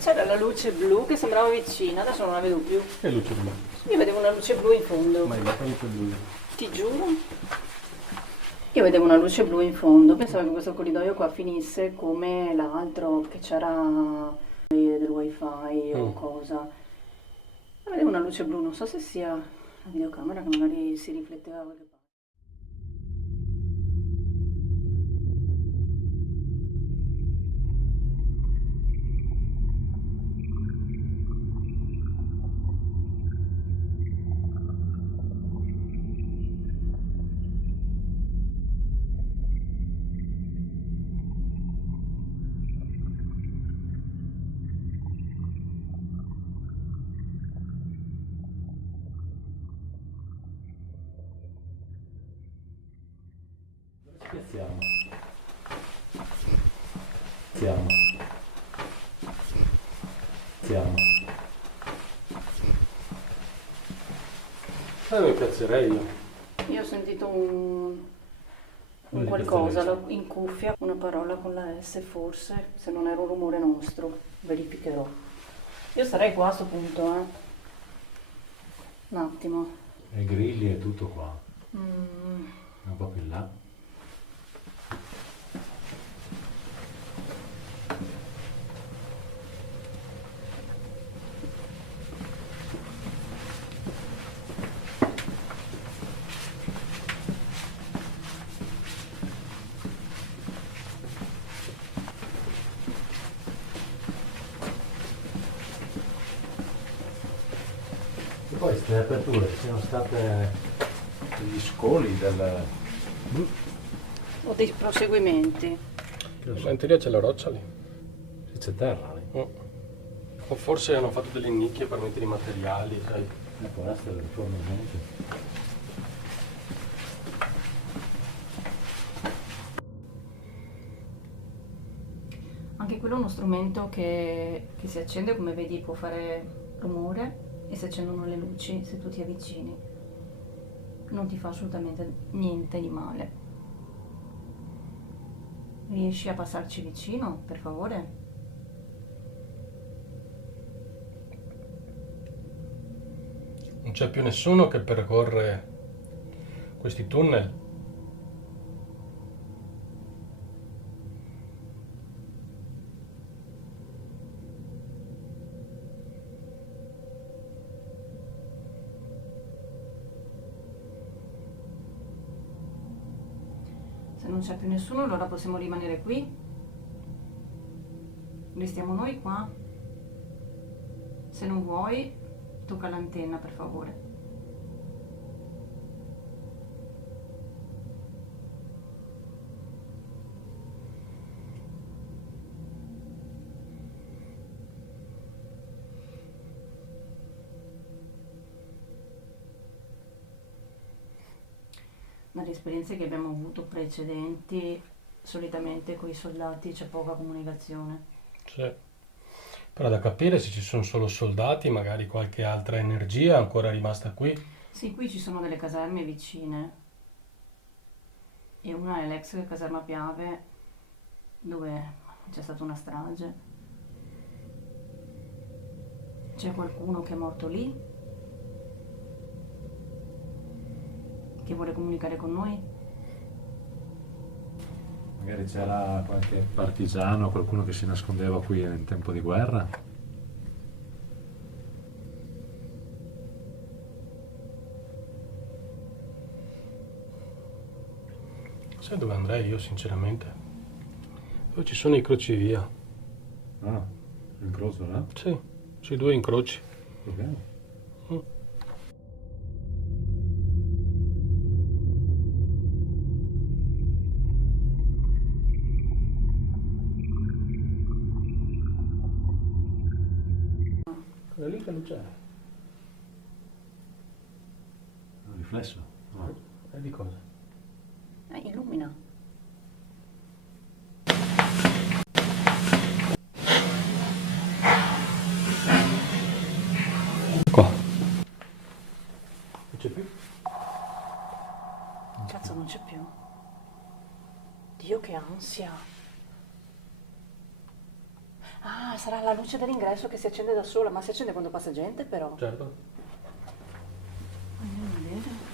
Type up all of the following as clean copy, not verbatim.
C'era la luce blu che sembrava vicina, adesso non la vedo più. Che luce blu? Io vedevo una luce blu in fondo. Ma è la luce blu. Ti giuro. Io vedevo una luce blu in fondo, pensavo che questo corridoio qua finisse come l'altro, che c'era del wifi o cosa. Ma vedevo una luce blu, non so se sia la videocamera che magari si rifletteva da qualche parte. Spiazziamo. Spiazziamo. Spiazziamo. Mi piacerei io. Io ho sentito un Come qualcosa piacerebbe? in cuffia, una parola con la S forse, se non era un rumore nostro, verificherò. Io sarei qua a sto punto, Un attimo. E grilli e tutto qua. Mm. Un po' più in là. E poi queste aperture sono state degli scoli del... Ho dei proseguimenti. Ma in teoria c'è la roccia lì. C'è terra lì. O forse hanno fatto delle nicchie per mettere i materiali, sai. Può essere probabilmente. Anche quello è uno strumento che si accende, come vedi può fare rumore e si accendono le luci se tu ti avvicini. Non ti fa assolutamente niente di male. Riesci a passarci vicino, per favore? Non c'è più nessuno che percorre questi tunnel. Se non c'è più nessuno, allora possiamo rimanere qui. Restiamo noi qua. Se non vuoi, tocca l'antenna, per favore. Dalle esperienze che abbiamo avuto precedenti, solitamente con i soldati c'è poca comunicazione. Sì. Però da capire se ci sono solo soldati, magari qualche altra energia ancora rimasta qui. Sì, qui ci sono delle caserme vicine e una è l'ex caserma Piave dove c'è stata una strage. C'è qualcuno che è morto lì che vuole comunicare con noi? Magari c'era qualche partigiano, qualcuno che si nascondeva qui in tempo di guerra. Sai dove andrei io, sinceramente? Dove ci sono i crocevia. Ah, l'incrocio là? Sì, sui due incroci. Proviamo. Quello lì che luce è? Un riflesso? No. E di cosa? Illumina. Qua. Non c'è più? Cazzo, non c'è più. Dio, che ansia. Ah, sarà la luce dell'ingresso che si accende da sola, ma si accende quando passa gente però. Certo. Andiamo a vedere.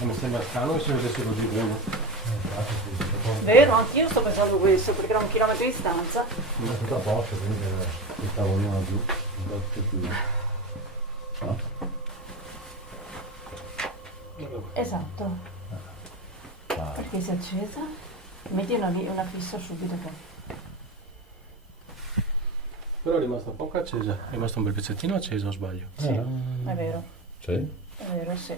Mi sembra strano che si vedesse così bene. Vero, anch'io sto pensando questo, perché era 1 chilometro di distanza. Ma tutto a posto, quindi il tavolino giù, un po' più. No? Esatto. Perché si è accesa? Metti una fissa subito che... Però è rimasta poco accesa, è rimasto un bel pezzettino acceso, o sbaglio? Sì, è vero. Sì? È vero, sì.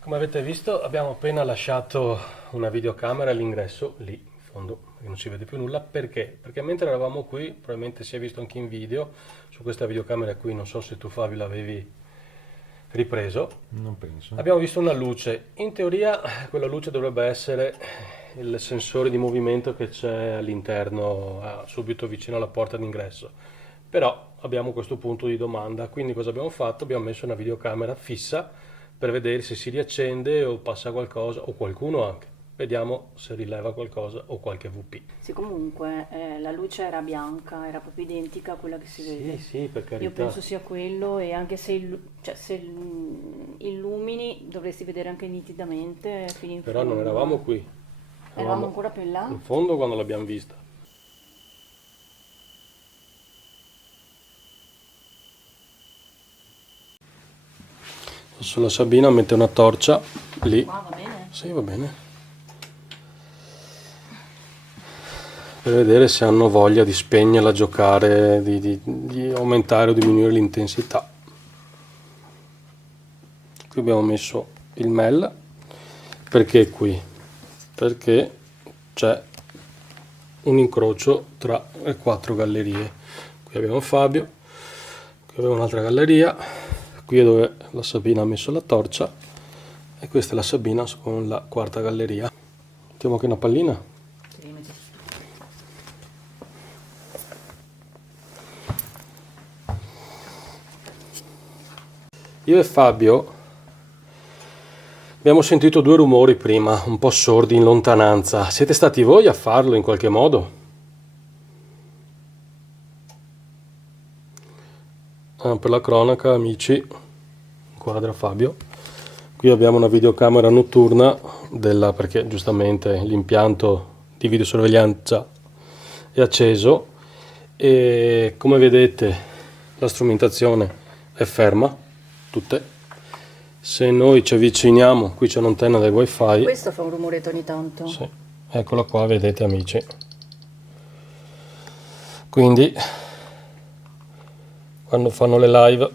Come avete visto abbiamo appena lasciato una videocamera all'ingresso, lì in fondo, che non si vede più nulla. Perché? Perché mentre eravamo qui, probabilmente si è visto anche in video, su questa videocamera qui, non so se tu Fabio l'avevi ripreso, Non penso. abbiamo visto una luce. In teoria quella luce dovrebbe essere il sensore di movimento che c'è all'interno, subito vicino alla porta d'ingresso. Però abbiamo questo punto di domanda, quindi cosa abbiamo fatto? Abbiamo messo una videocamera fissa per vedere se si riaccende o passa qualcosa, o qualcuno anche. Vediamo se rileva qualcosa o qualche VP. Sì, comunque la luce era bianca, era proprio identica a quella che si vede. Sì, per carità. Io penso sia quello, e anche se, se illumini dovresti vedere anche nitidamente fino in Però fondo. non eravamo qui. Eravamo ancora più in là? In fondo quando l'abbiamo vista. Adesso la Sabina mette una torcia lì. Qua va bene? Sì, va bene. Per vedere se hanno voglia di spegnerla, giocare, di aumentare o diminuire l'intensità. Qui abbiamo messo il MEL. Perché qui? Perché c'è un incrocio tra le 4 gallerie. Qui abbiamo Fabio, qui abbiamo un'altra galleria, qui è dove la Sabina ha messo la torcia, e questa è la Sabina con la 4ª galleria. Mettiamo anche una pallina. Sì, metti. Io e Fabio abbiamo sentito 2 rumori prima, un po' sordi in lontananza. Siete stati voi a farlo in qualche modo? Per la cronaca, amici, inquadra Fabio. Qui abbiamo una videocamera notturna perché giustamente l'impianto di videosorveglianza è acceso e come vedete la strumentazione è ferma, tutte. Se noi ci avviciniamo, qui c'è un'antenna del wifi. Questo fa un rumoretto ogni tanto. Sì, eccola qua, vedete amici. Quindi quando fanno le live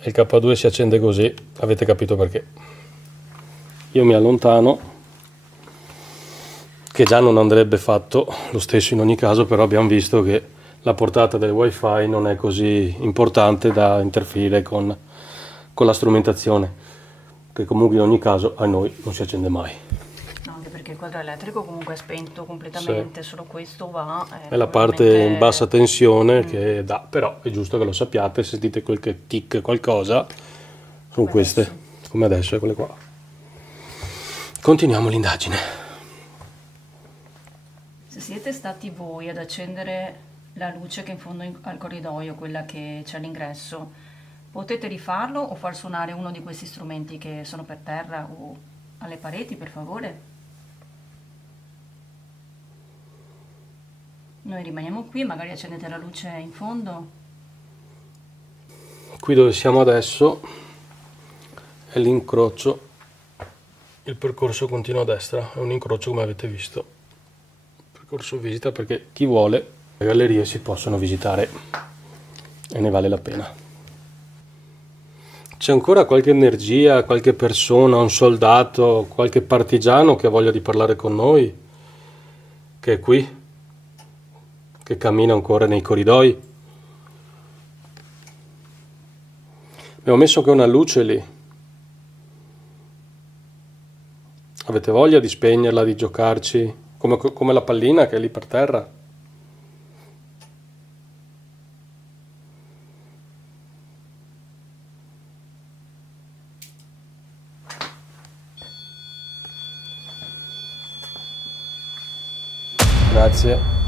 e il K2 si accende così, avete capito perché. Io mi allontano, che già non andrebbe fatto lo stesso in ogni caso, però abbiamo visto che la portata del wifi non è così importante da interferire con la strumentazione, che comunque in ogni caso a noi non si accende mai. No, anche perché il quadro elettrico comunque è spento completamente, Sì. Solo questo va. È la parte in bassa tensione che dà, però è giusto che lo sappiate, sentite quel che tic qualcosa, sono Come queste, adesso. come adesso, quelle qua. Continuiamo l'indagine. Se siete stati voi ad accendere la luce che è in fondo al corridoio, quella che c'è all'ingresso, potete rifarlo o far suonare uno di questi strumenti che sono per terra o alle pareti, per favore? Noi rimaniamo qui, magari accendete la luce in fondo. Qui dove siamo adesso è l'incrocio, il percorso continua a destra, è un incrocio come avete visto. Percorso visita perché chi vuole, le gallerie si possono visitare e ne vale la pena. C'è ancora qualche energia, qualche persona, un soldato, qualche partigiano che ha voglia di parlare con noi, che è qui? che cammina ancora nei corridoi. Abbiamo messo anche una luce lì. Avete voglia di spegnerla, di giocarci? Come la pallina che è lì per terra? Grazie.